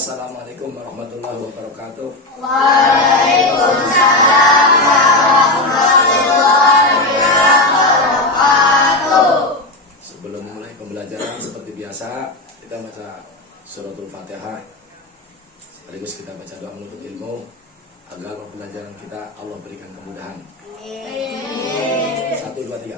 Assalamualaikum warahmatullahi wabarakatuh. Waalaikumsalam warahmatullahi wabarakatuh. Sebelum mulai pembelajaran seperti biasa, kita baca suratul Fatihah. Sekaligus kita baca doa menuntut ilmu agar pembelajaran kita Allah berikan kemudahan. Amin. 1, 2, 3.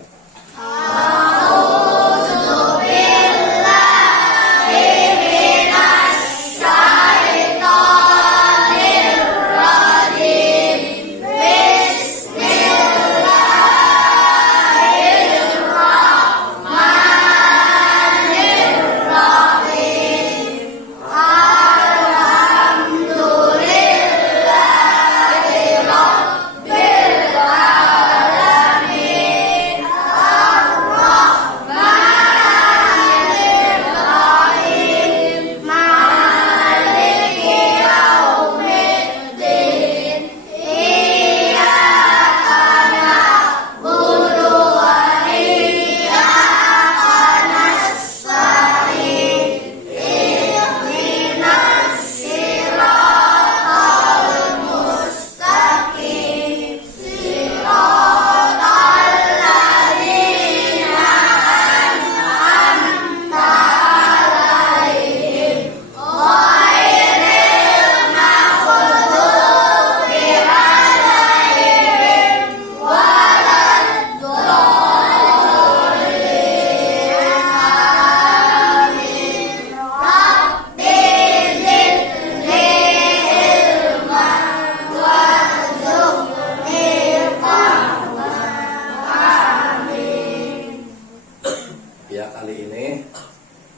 Kali ini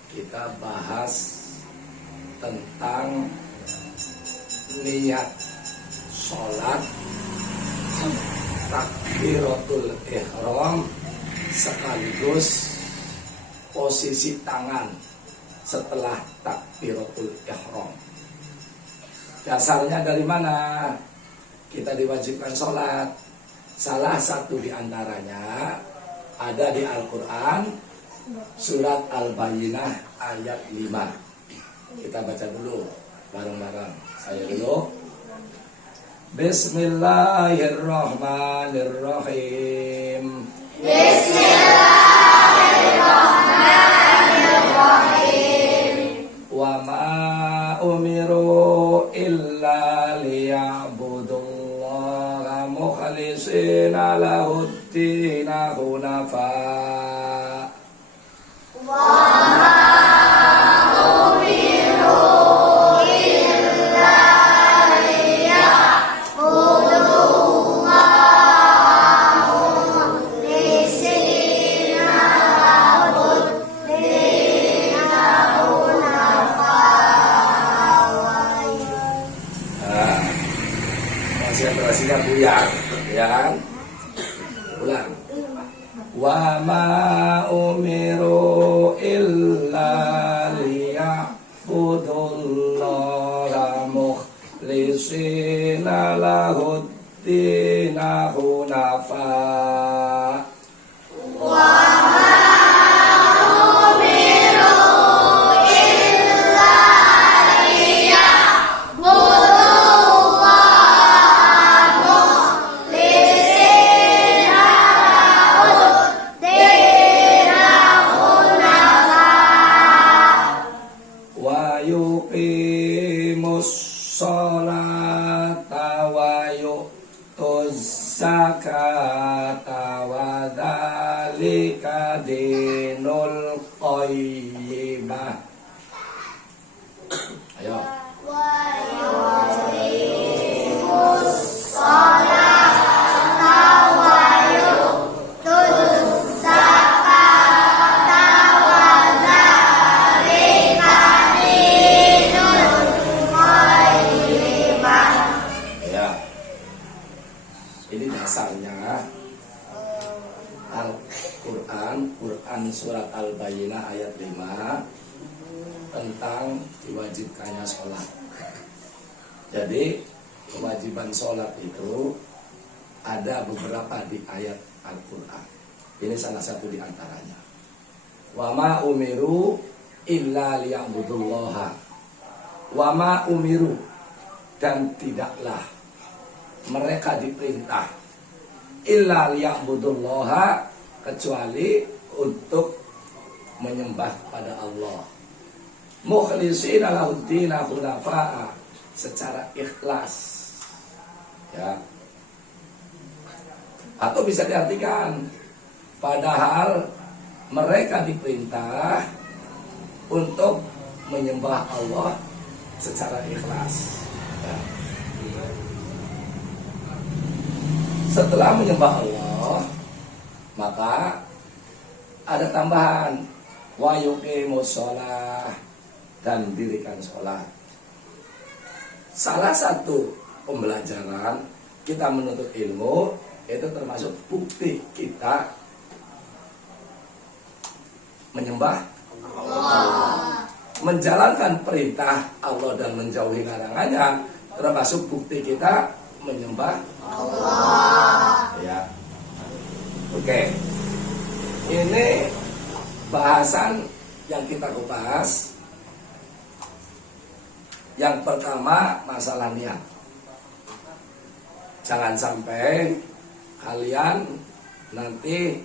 kita bahas tentang niat sholat, takbiratul ihram, sekaligus posisi tangan setelah takbiratul ihram. Dasarnya dari mana kita diwajibkan sholat? Salah satu di antaranya ada di Al-Quran, Surat Al-Bayyinah ayat 5. Kita baca dulu bareng-bareng. Saya dulu. Bismillahirrahmanirrahim. Bismillahirrahmanirrahim. Wa ma umiru illa liya'budullaha mukhlishina lahud-din hunafa. Konsentrasinya buyar, ya kan? Ulang. Wa ma umiru illa liya'budullaha mukhlishina lahud-din hunafa. Sholata wa yu'tuz zakata wa dzalika dinul qayyimah. Ayo. Wa yuqimus sholata wa yu'tuz zakata wa dzalika dinul qayyimah. Ya. Ini dasarnya Quran surat Al-Bayyinah ayat 5 tentang diwajibkannya sholat. Jadi kewajiban sholat itu ada beberapa di ayat Al-Quran. Ini salah satu di antaranya. Wa ma umiru illa liya'budullaha. Wama umiru, dan tidaklah mereka diperintah illa liya'budullaha, kecuali untuk menyembah pada Allah, mukhlishina lahuddina hunafa'a, secara ikhlas, ya. Atau bisa diartikan, padahal mereka diperintah untuk menyembah Allah secara ikhlas, ya. Setelah menyembah Allah, maka ada tambahan, wa yuqimus shalah, dan dirikan sholat. Salah satu pembelajaran kita menuntut ilmu itu termasuk bukti kita menyembah Allah, menjalankan perintah Allah dan menjauhi larangannya, termasuk bukti kita menyembah Allah. Ya, oke. Ini bahasan yang kita kupas. Yang pertama, masalah niat. Jangan sampai kalian nanti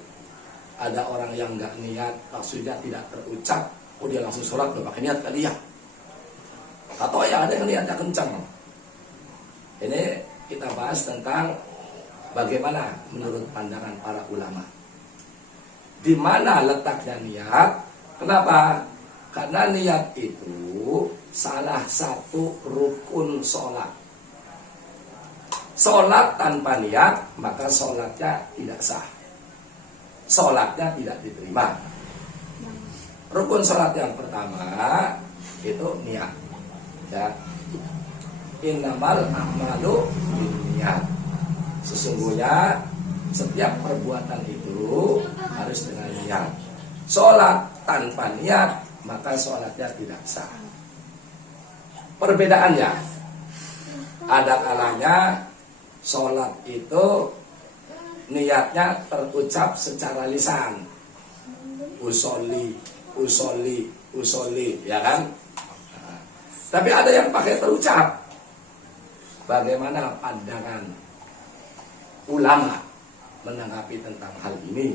ada orang yang nggak niat, maksudnya tidak terucap, dia langsung sholat udah pakai niat kali ya. Atau ya ada yang niatnya kencang. Ini kita bahas tentang bagaimana menurut pandangan para ulama. Di mana letaknya niat? Kenapa? Karena niat itu salah satu rukun sholat. Sholat tanpa niat, maka sholatnya tidak sah. Sholatnya tidak diterima. Rukun sholat yang pertama itu niat. Ya. Innamal a'malu binniyat. Sesungguhnya setiap perbuatan itu harus dengan niat. Sholat tanpa niat, maka sholatnya tidak sah. Perbedaannya, ada kalanya sholat itu niatnya terucap secara lisan, usolli, usolli, usolli, ya kan? Nah, tapi ada yang pakai terucap. Bagaimana pandangan ulama menanggapi tentang hal ini?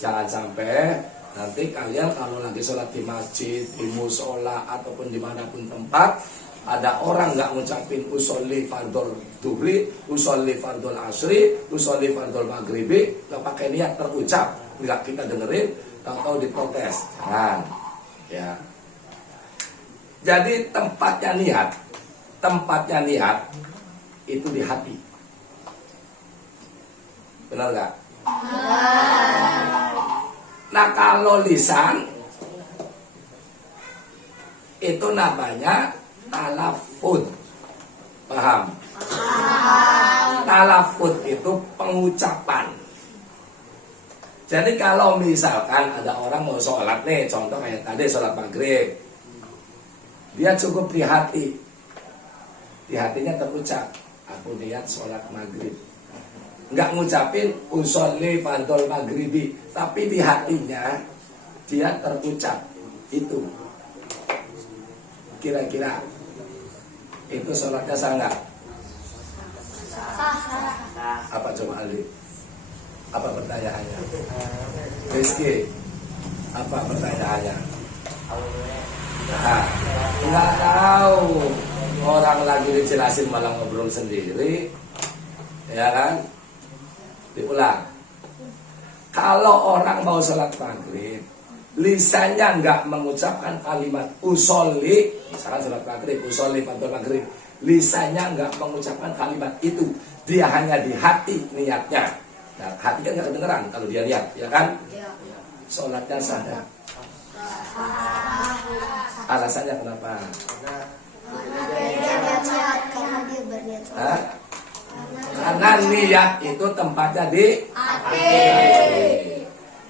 Jangan sampai nanti kalian kalau lagi sholat di masjid, di musola ataupun dimanapun tempat, ada orang nggak ngucapin usolli fardol duhri, usolli fardol asri, usolli fardol maghribi, nggak pakai niat terucap, nggak kita dengerin, atau diprotes. Jangan, ya. Jadi tempatnya niat itu di hati. Benar nggak? Nah kalau lisan itu namanya talafud. Paham? Talafud itu pengucapan. Jadi kalau misalkan ada orang mau sholat nih, contoh kayak tadi sholat maghrib, dia cukup di hati. Di hatinya terucap, aku niat sholat maghrib. Nggak ngucapin usolli fardol maghribi, tapi di hatinya dia terucap itu. Kira-kira itu sholatnya sah nggak? Apa coba Ali? Apa pertanyaannya? Rizky, apa pertanyaannya? Nah, nggak tahu. Orang lagi dijelasin malah ngobrol sendiri, ya kan? Diulang. Kalau orang mau sholat maghrib, lisannya nggak mengucapkan kalimat usolli, misalkan sholat maghrib, usolli fardol maghrib, lisannya nggak mengucapkan kalimat itu, dia hanya di hati niatnya. Nah, hati kan nggak kedengeran kalau dia niat, ya kan? Sholatnya sah. Alasannya kenapa? Karena niat itu tempatnya di hati.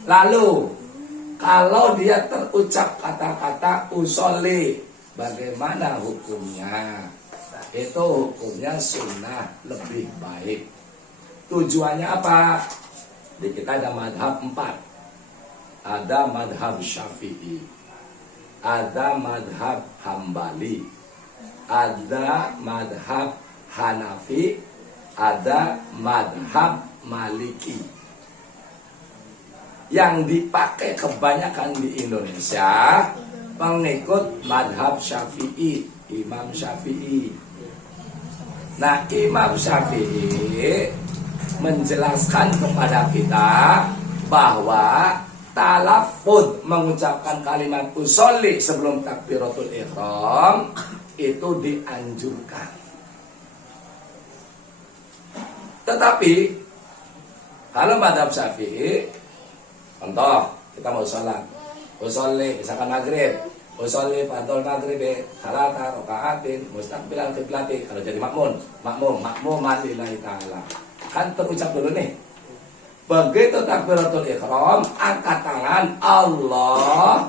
Lalu kalau dia terucap kata-kata usolli, bagaimana hukumnya? Itu hukumnya sunnah lebih baik. Tujuannya apa? Di kita ada madhab 4. Ada madhab Syafi'i, ada madhab Hambali, Ada madhab Hanafi, ada madhab Maliki. Yang dipakai kebanyakan di Indonesia pengikut madhab Syafi'i, Imam Syafi'i. Nah, Imam Syafi'i menjelaskan kepada kita bahwa talaffuz mengucapkan kalimat usolli sebelum takbiratul ihram itu dianjurkan. Tetapi kalau madhab Syafi'i, contoh kita mau sholat, usolli misalkan maghrib, usolli fardhul maghrib salata rakaatin mustaqbilal qiblati. Kalau jadi makmuman lillahi ta'ala, kan terucap dulu nih. Begitu takbiratul ihram, angkat tangan Allah,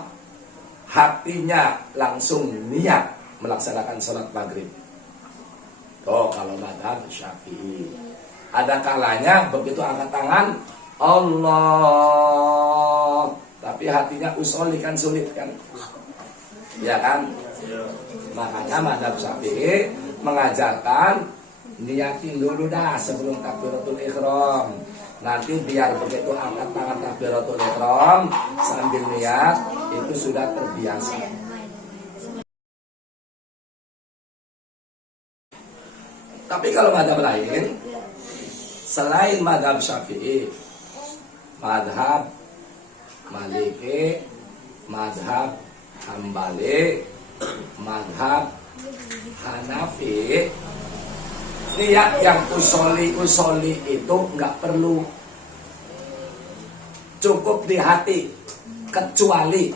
hatinya langsung niat melaksanakan sholat maghrib. Tuh kalau madhab Syafi'i. Ada kalanya begitu angkat tangan Allah, tapi hatinya usolli kan sulit kan, ya kan? Makanya madhab Syafi'i mengajarkan niatin dulu dah sebelum takbiratul ihram. Nanti biar begitu angkat tangan takbiratul ihram sambil niat itu sudah terbiasa. Tapi kalau madhab lain selain madhab Syafi'i, madhab Maliki, madhab Hambali, madhab Hanafi, niat yang usolli itu nggak perlu, cukup di hati, kecuali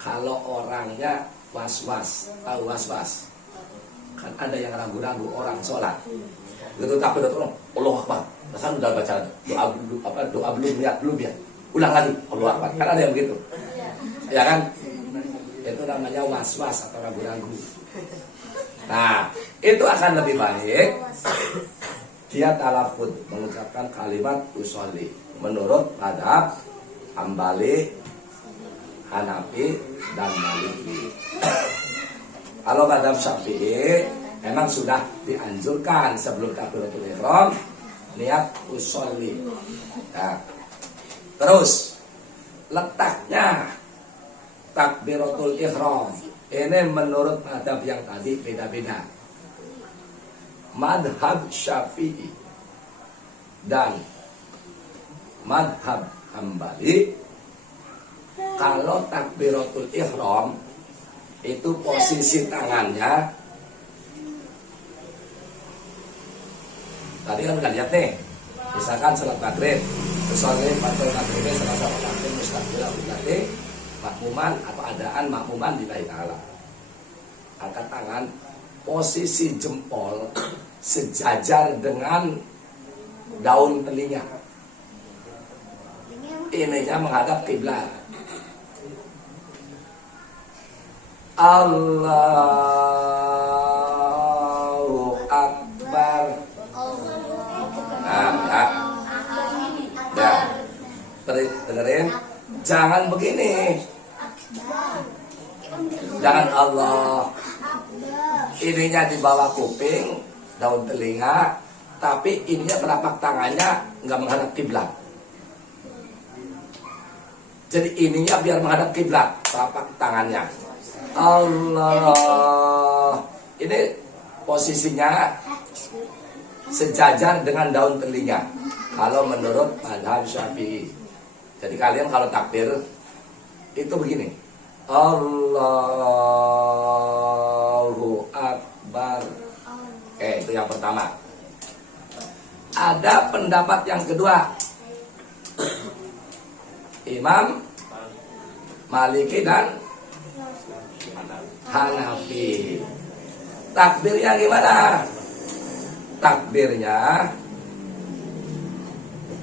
kalau orangnya was-was. Tahu was-was? Kan ada yang ragu-ragu orang sholat. Begitu takbiratul Allah Akbar, rasanya udah baca doa belum ya, ulang lagi Allah Akbar. Kan ada yang begitu, ya kan? Itu namanya was-was atau ragu-ragu. Nah, itu akan lebih baik dia talaffuz mengucapkan kalimat usolli menurut madhab Hambali, Hanafi, dan Maliki. Kalau madhab Syafi'i memang sudah dianjurkan sebelum takbiratul ihram niat usolli. Nah, terus letaknya takbiratul ihram ini menurut madhab yang tadi beda-beda. Madhab Syafi'i dan madhab Hambali, kalau takbiratul ihram itu posisi tangannya, tadi kan udah lihat nih, misalkan salat maghrib, usolli fardhul maghrib salasa rakaatin mustaqbilal qiblati makmuman atau adaan makmuman lillahi ta'ala. Angkat tangan, posisi jempol sejajar dengan daun telinga. Ininya menghadap kiblat. Allahu Akbar. Nah, ya. Dengerin, jangan begini. Jangan Allah. Ininya di bawah kuping, daun telinga, tapi ininya telapak tangannya nggak menghadap kiblat. Jadi ininya biar menghadap kiblat, telapak tangannya. Allah. Ini posisinya sejajar dengan daun telinga. Kalau menurut madhab Syafi'i. Jadi kalian kalau takbir itu begini. Allahu Akbar. Oke, itu yang pertama. Ada pendapat yang kedua. Imam Maliki dan Hanafi. Takbirnya gimana? Takbirnya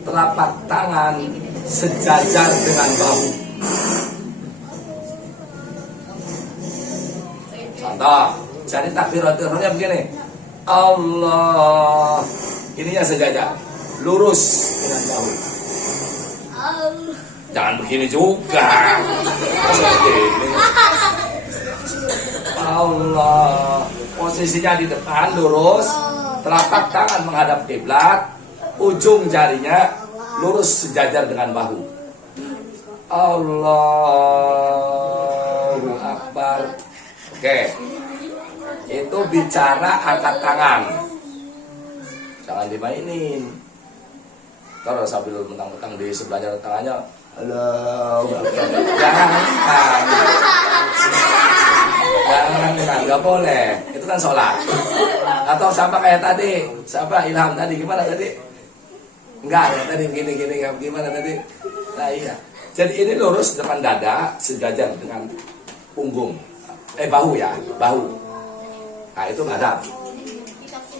telapak tangan sejajar dengan bahu. Contoh, jadi takbiratul ihramnya begini. Allah, ininya sejajar, lurus dengan bahu. Jangan begini juga. Masa begini. Allah. Posisinya di depan lurus, telapak tangan menghadap kiblat, ujung jarinya lurus sejajar dengan bahu. Allahu Akbar. Oke. Itu bicara angkat tangan. Jangan dimainin. Kalau sambil mentang-mentang di sebelahnya tangannya, Allahu Akbar. Jangan, nggak boleh. Itu kan sholat. Atau sama kayak tadi, siapa Ilham tadi, gimana tadi? Enggak, ya tadi gini, gimana tadi? Nah iya. Jadi ini lurus depan dada, sejajar dengan punggung. Bahu ya, bahu. Nah itu ngadap.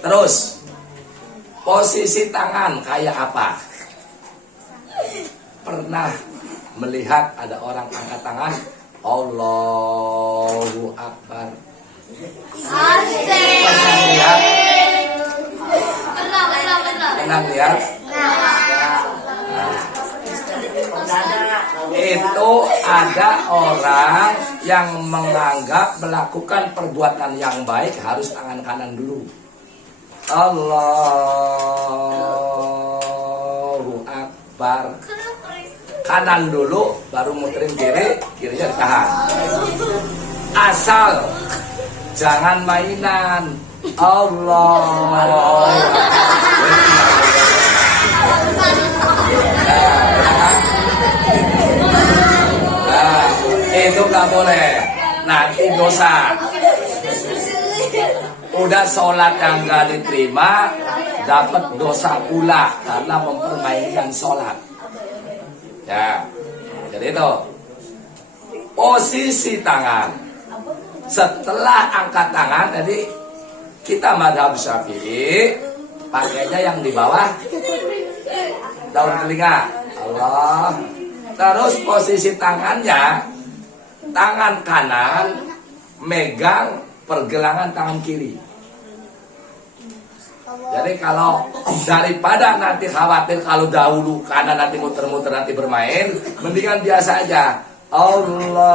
Terus, posisi tangan kayak apa? Pernah melihat ada orang angkat tangan? Allahu Akbar. Asik. Pernah lihat? Pernah. Pernah lihat? Itu ada orang yang menganggap melakukan perbuatan yang baik harus tangan kanan dulu. Allahu Akbar. Kanan dulu, baru muterin kiri, kirinya ditahan. Asal jangan mainan. Allah. Itu nggak boleh. Nanti dosa. Udah sholat yang nggak diterima, dapat dosa pula karena mempermainkan sholat. Ya, jadi itu posisi tangan. Setelah angkat tangan, tadi kita madhab Syafi'i pakainya yang di bawah daun telinga. Allah. Terus posisi tangannya, tangan kanan megang pergelangan tangan kiri. Jadi kalau daripada nanti khawatir kalau dahulu kanan nanti muter-muter nanti bermain, mendingan biasa aja. Allahu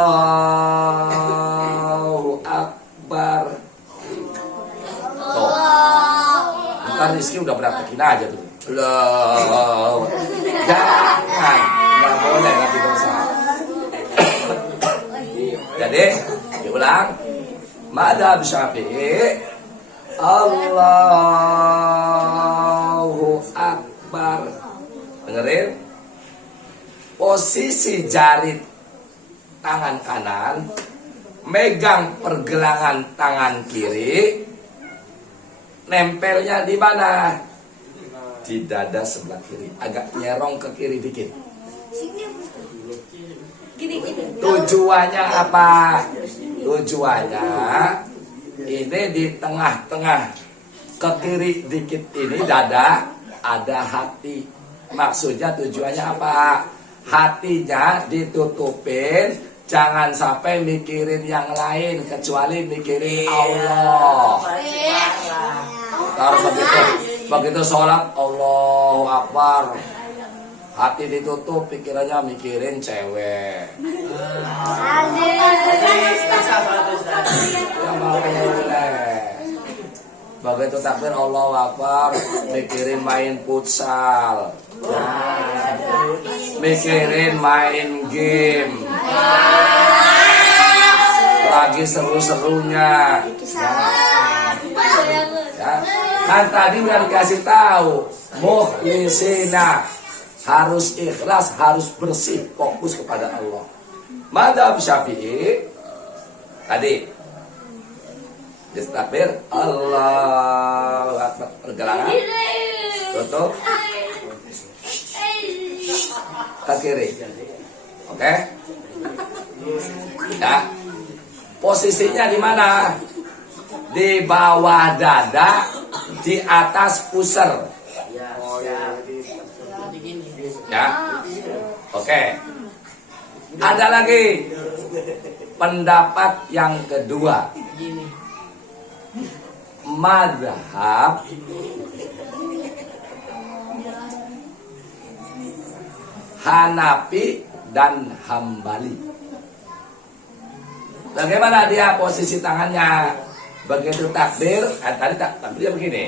Akbar. Tuh. Ntar Rizky udah beraktikin aja tuh. Allah. Jangan, nggak boleh nanti dosa. Jadi diulang. Madhab Syafi'i, Allahu Akbar. Dengerin. Posisi jari tangan kanan megang pergelangan tangan kiri. Nempelnya di mana? Di dada sebelah kiri. Agak nyerong ke kiri dikit. Tujuannya apa? Tujuannya ini di tengah-tengah ke kiri dikit ini dada ada hati. Maksudnya tujuannya apa? Hatinya ditutupin, jangan sampai mikirin yang lain kecuali mikirin Allah. Taruh begitu sholat Allahu Akbar, hati ditutup, pikirannya mikirin cewek. Yang boleh. Begitu takbir Allahu Akbar, mikirin main futsal, mikirin main game, lagi seru-serunya. Ya. Kan tadi udah dikasih tahu, mukhlisina, harus ikhlas, harus bersih, fokus kepada Allah. Madhab Syafi'i tadi takbir Allahu Akbar, pergelangan tutup ke kiri. Oke? Ya. Posisinya di mana? Di bawah dada, di atas pusar. Ya. Oke. Ada lagi pendapat yang kedua. Madhab Hanafi dan Hambali. Bagaimana dia posisi tangannya? Begitu takbir, tadi takbirnya begini.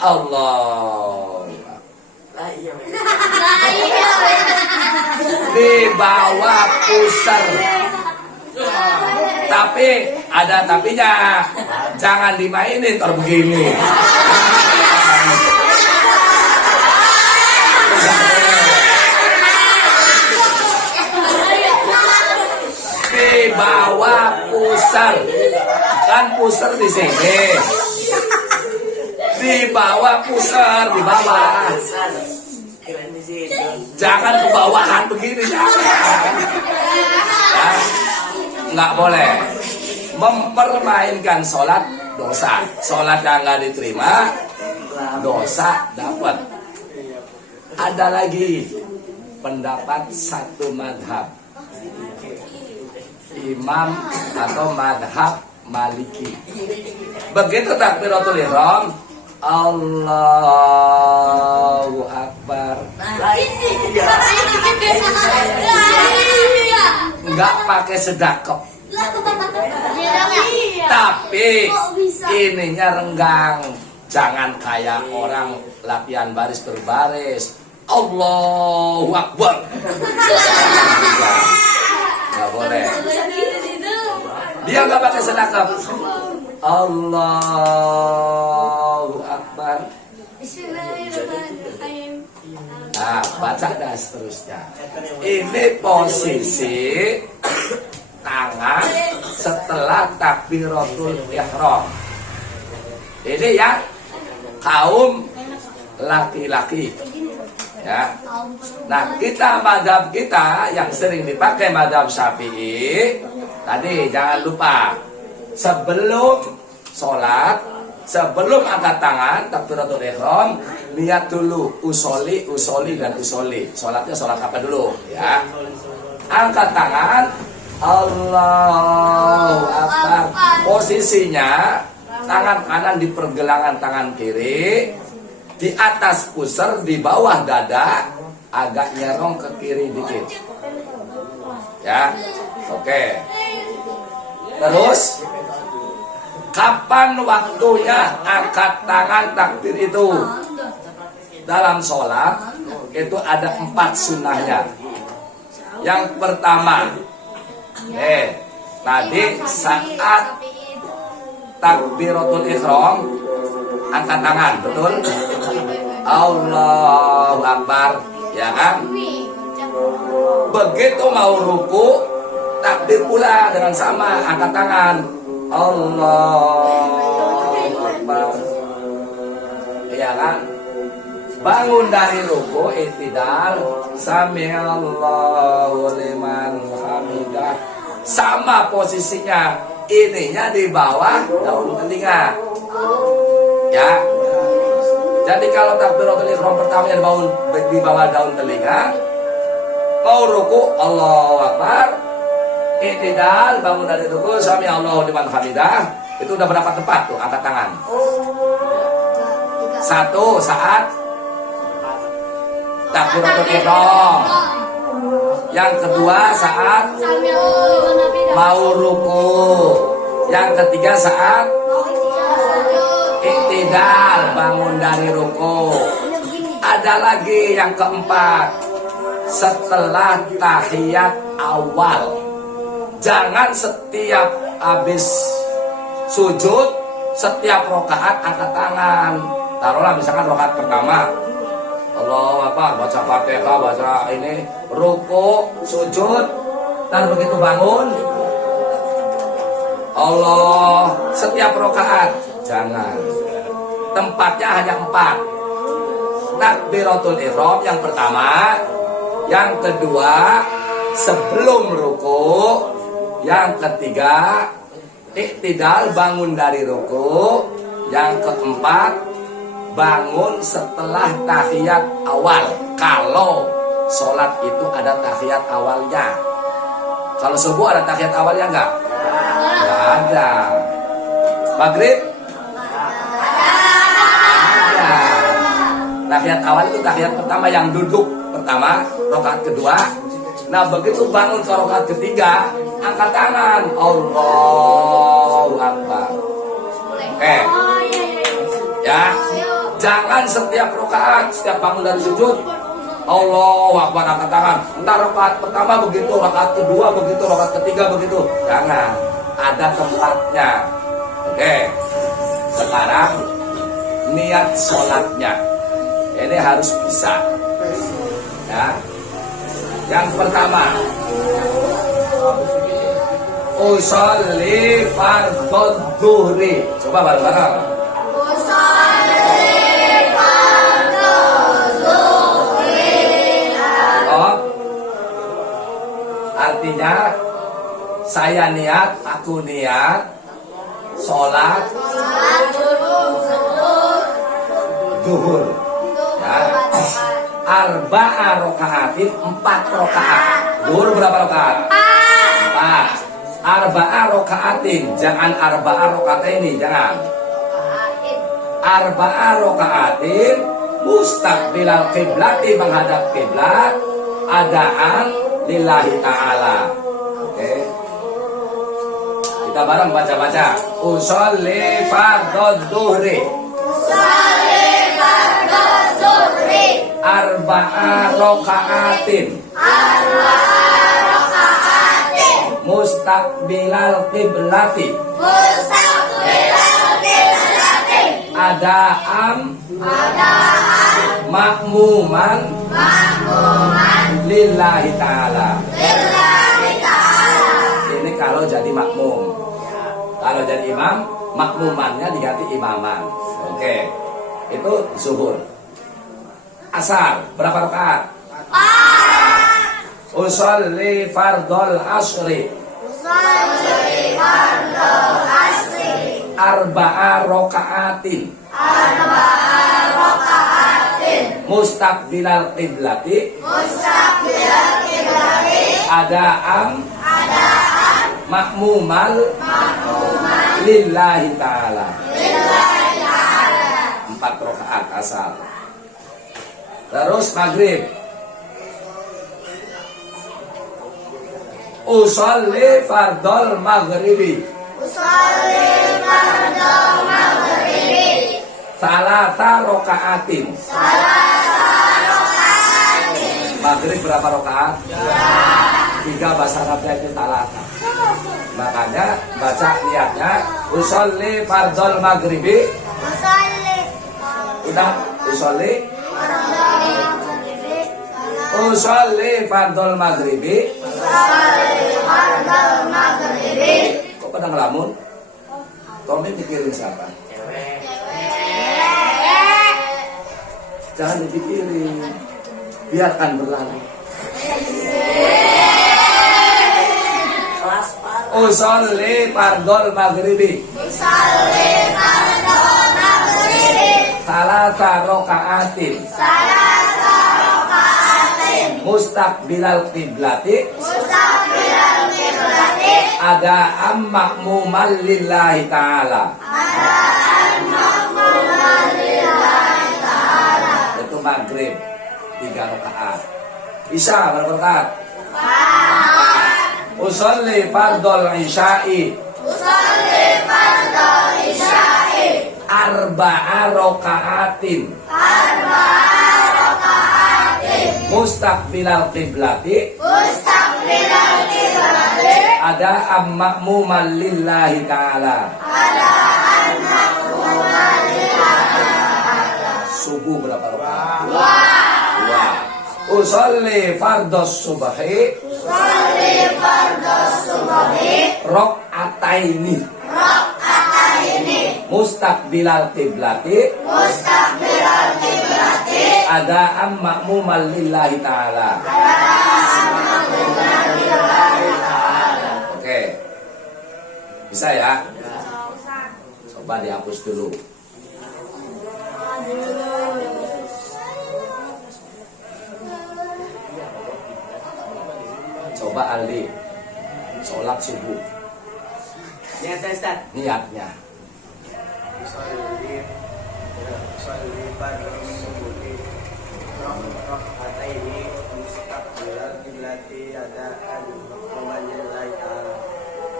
Allah. Lah iya. Di bawah pusar. Tapi ada tapinya. Jangan dimainin ntar begini. Di bawah pusar. Kan pusar di sini. Di bawah pusar, di bawah. Jangan ke bawahan begini, jangan. Ya, nggak boleh. Mempermainkan sholat dosa. Sholat yang nggak diterima, dosa dapat. Ada lagi pendapat satu madhab, imam atau madhab Maliki. Begitu takbiratul ihram, Allahu Akbar. Enggak pakai sedekap. Tapi ininya renggang. Jangan kayak orang latihan baris berbaris. Allahu Akbar. Enggak boleh. Dia enggak pakai sedekap. Allahu Akbar. Bismillahirrahmanirrahim. Nah, baca dah seterusnya. Ini posisi tangan setelah takbiratul ihram. Ini ya kaum laki-laki. Ya. Nah, madhab kita yang sering dipakai madhab Syafi'i. Tadi jangan lupa, sebelum sholat, sebelum angkat tangan takbiratul ihram, niat dulu usoli dan usoli. Sholatnya sholat apa dulu ya? Angkat tangan, Allahu Akbar. Posisinya tangan kanan di pergelangan tangan kiri, di atas pusar, di bawah dada, agak nyerong ke kiri dikit. Ya, oke. Terus kapan waktunya angkat tangan takbir itu? Dalam sholat itu ada 4 sunnahnya. Yang pertama, tadi saat takbiratul ihram angkat tangan, betul? Allahu Akbar, ya kan? Begitu mau ruku, takbir pula dengan sama, angkat tangan. Allahu Akbar. Ya kan? Bangun dari ruku, i'tidal, sami'allahu liman hamidah. Sama posisinya, ininya di bawah daun telinga. Ya. Jadi kalau takbiratul ihram pertamanya di bawah daun telinga, mau ruku, Allahu Akbar. I'tidal, bangun dari ruku, sami'allahu liman hamidah. Itu udah berapa tepat tuh angkat tangan? Satu saat takbiratul ihram. Yang kedua saat mau ruku. Yang ketiga saat i'tidal, bangun dari ruku. Ada lagi yang keempat, setelah tahiyat awal. Jangan setiap habis sujud, setiap rokaat angkat tangan. Taruhlah misalkan rokaat pertama, Allah baca Fatihah, baca ini, ruku, sujud, dan begitu bangun, Allah, setiap rokaat jangan. Tempatnya hanya 4. Takbiratul ihram yang pertama, yang kedua sebelum ruku, yang ketiga i'tidal, bangun dari ruku, yang keempat bangun setelah tahiyat awal. Kalau sholat itu ada tahiyat awalnya. Kalau subuh ada tahiyat awalnya enggak? Enggak ada. Maghrib? Ada. Tahiyat awal itu tahiyat pertama yang duduk pertama, rakaat kedua. Nah begitu bangun ke rakaat ketiga, angkat tangan, Allah Allahu Akbar. Oke. Ya. Jangan setiap rakaat, setiap bangun dari sujud Allahu Akbar angkat tangan. Entar rakaat pertama begitu, rakaat kedua begitu, rakaat ketiga begitu. Jangan. Ada tempatnya. Oke. Sekarang niat sholatnya. Ini harus bisa. Ya. Yang pertama, usolli fardhu dhuhri. Coba bareng-bareng. Usolli fardhu dhuhri. Oh. Artinya saya niat, aku niat sholat zuhur. Ya. Arba'a rokaatin, 4 rokaat. Zuhur berapa rokaat? 4. Arba'a rokaatin, jangan arba'a rokaataini, jangan. Arba'a rokaatin, mustaqbilal qiblati, menghadap kiblat, adaan lillahi ta'ala. Oke. Kita bareng baca-baca. Usolli fardhu dhuhri. Usolli fardhu dhuhri. Arba'a rokaatin. Arba'a rokaatin. Mustaqbilal qiblati. Mustaqbilal qiblati. Adaan. Adaan. Makmuman. Makmuman. Lillahi ta'ala. Lillahi ta'ala. Ini kalau jadi makmum. Kalau jadi imam, makmumannya diganti imaman. Oke. Itu zuhur. Asar berapa rakaat? 4. Usolli fardhol asri. Usolli fardhol asri. Arba'a rakaatin. Arba'a rakaatin. Mustaqbilal qiblati. Mustaqbilal qiblati. Adaan. Adaan. Makmumal. Makmumal. Lillahi ta'ala. Lillahi ta'ala. 4 rakaat asar. Terus maghrib. Usolli fardhol maghribi. Usolli fardhol maghribi. Salasa rokaatin. Salasa rokaatin. Maghrib berapa rokaat? 3. Bahasa Arabnya itu salasa. Makanya baca niatnya usolli fardhol maghribi. Usolli. Udah usolli. Usolli fardhol maghribi. Usolli fardhol maghribi. Kok pada ngelamun? Tommy pikirin siapa? Jangan dipikirin. Biarkan berlalu. Usolli fardhol maghribi. Usolli fardhol maghribi. Salasa rokaatin. Salasa rokaatin. Mustaqbilal qiblati. Mustaqbilal qiblati. Adaan makmuman lillahi ta'ala. Adaan makmuman lillahi ta'ala. Itu maghrib 3 rakaat. Isya berapa rakaat? 4. Usolli fardhol isya'i. Usolli fardhol isya'i. Arba'a rokaatin. Arba'a rokaatin. Mustaqbilal qiblati. Mustaqbilal qiblati. Adaan makmuman lillahi ta'ala. Adaan makmuman lillahi ta'ala. Subuh berapa rakaat? 2. Usolli fardhos subhi. Usolli fardhos subhi. Rakaataini. Rakaataini. Mustaqbilal qiblati. Mustaqbilal qiblati. Adaan makmuman lillahi ta'ala. Adaan makmuman lillahi ta'ala. Oke. Bisa ya? Coba dihapus dulu. Coba Aldi sholat subuh. Niatnya Ustaz. Niatnya. Usolli fardhol subuhi. Rakaataini mustaqbilal qiblati adaan makmuman lillahi ta'ala.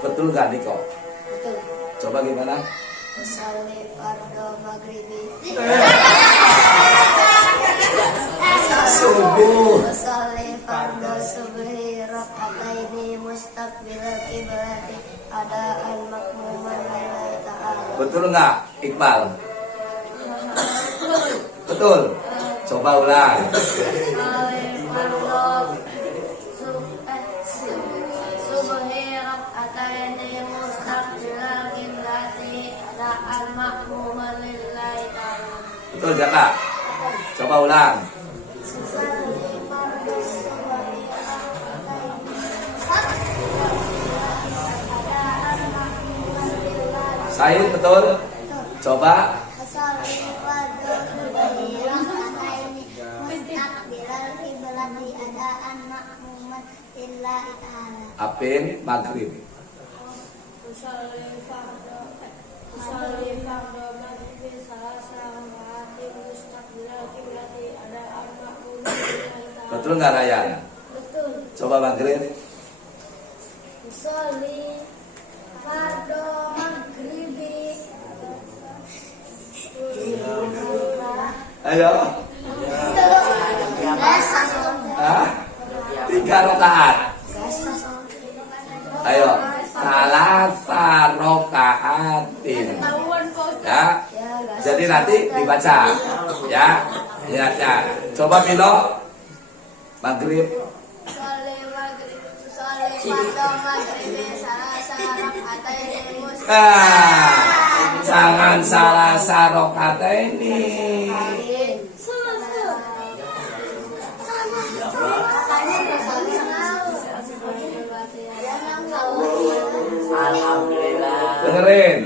Betul gak Niko? Betul. Coba gimana? Usolli fardu maghribi. Subuh. Usolli fardu subhi rak'ataini mustaqbilal qiblati adaan makmuman lillahi ta'ala. Betul nggak, Iqbal? Betul. Coba ulang. Usolli fardu subhi rak'ataini mustaqbilal qiblati adaan makmuman lillahi ta'ala. Betul Jaka? Coba ulang. Said betul? Coba. Apin maghrib. Betul nggak Ryan? Betul. Coba maghrib. Usolli fardu maghribi. Ayo. Ah, 3 rakaat. Ayo. Salasa rakaatin. Ya. Jadi nanti dibaca. Ya. Lihatnya. Coba Milo. Maghrib. Jangan salah sarokata ini. Alhamdulillah. Dengerin.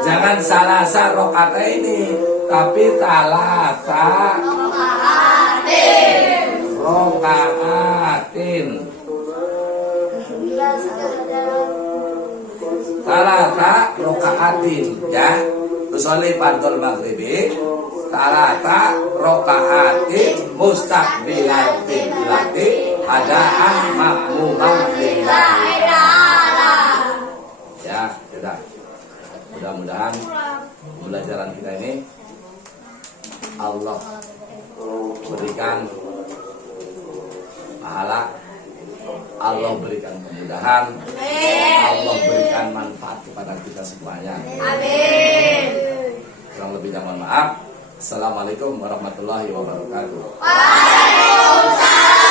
Jangan salah sarokata ini, tapi salah rokaatin. Salasa rokaatin, ya. Usolli fardul maghribi salasa rokaatin mustaqbilal qiblati adaan makmuman lillahi ta'ala. Ya, sudah. Mudah-mudahan pembelajaran kita ini Allah berikan pahala, Allah berikan kemudahan, Allah berikan manfaat kepada kita semuanya. Amin. Kurang lebihnya mohon maaf. Assalamualaikum warahmatullahi wabarakatuh. Waalaikumsalam.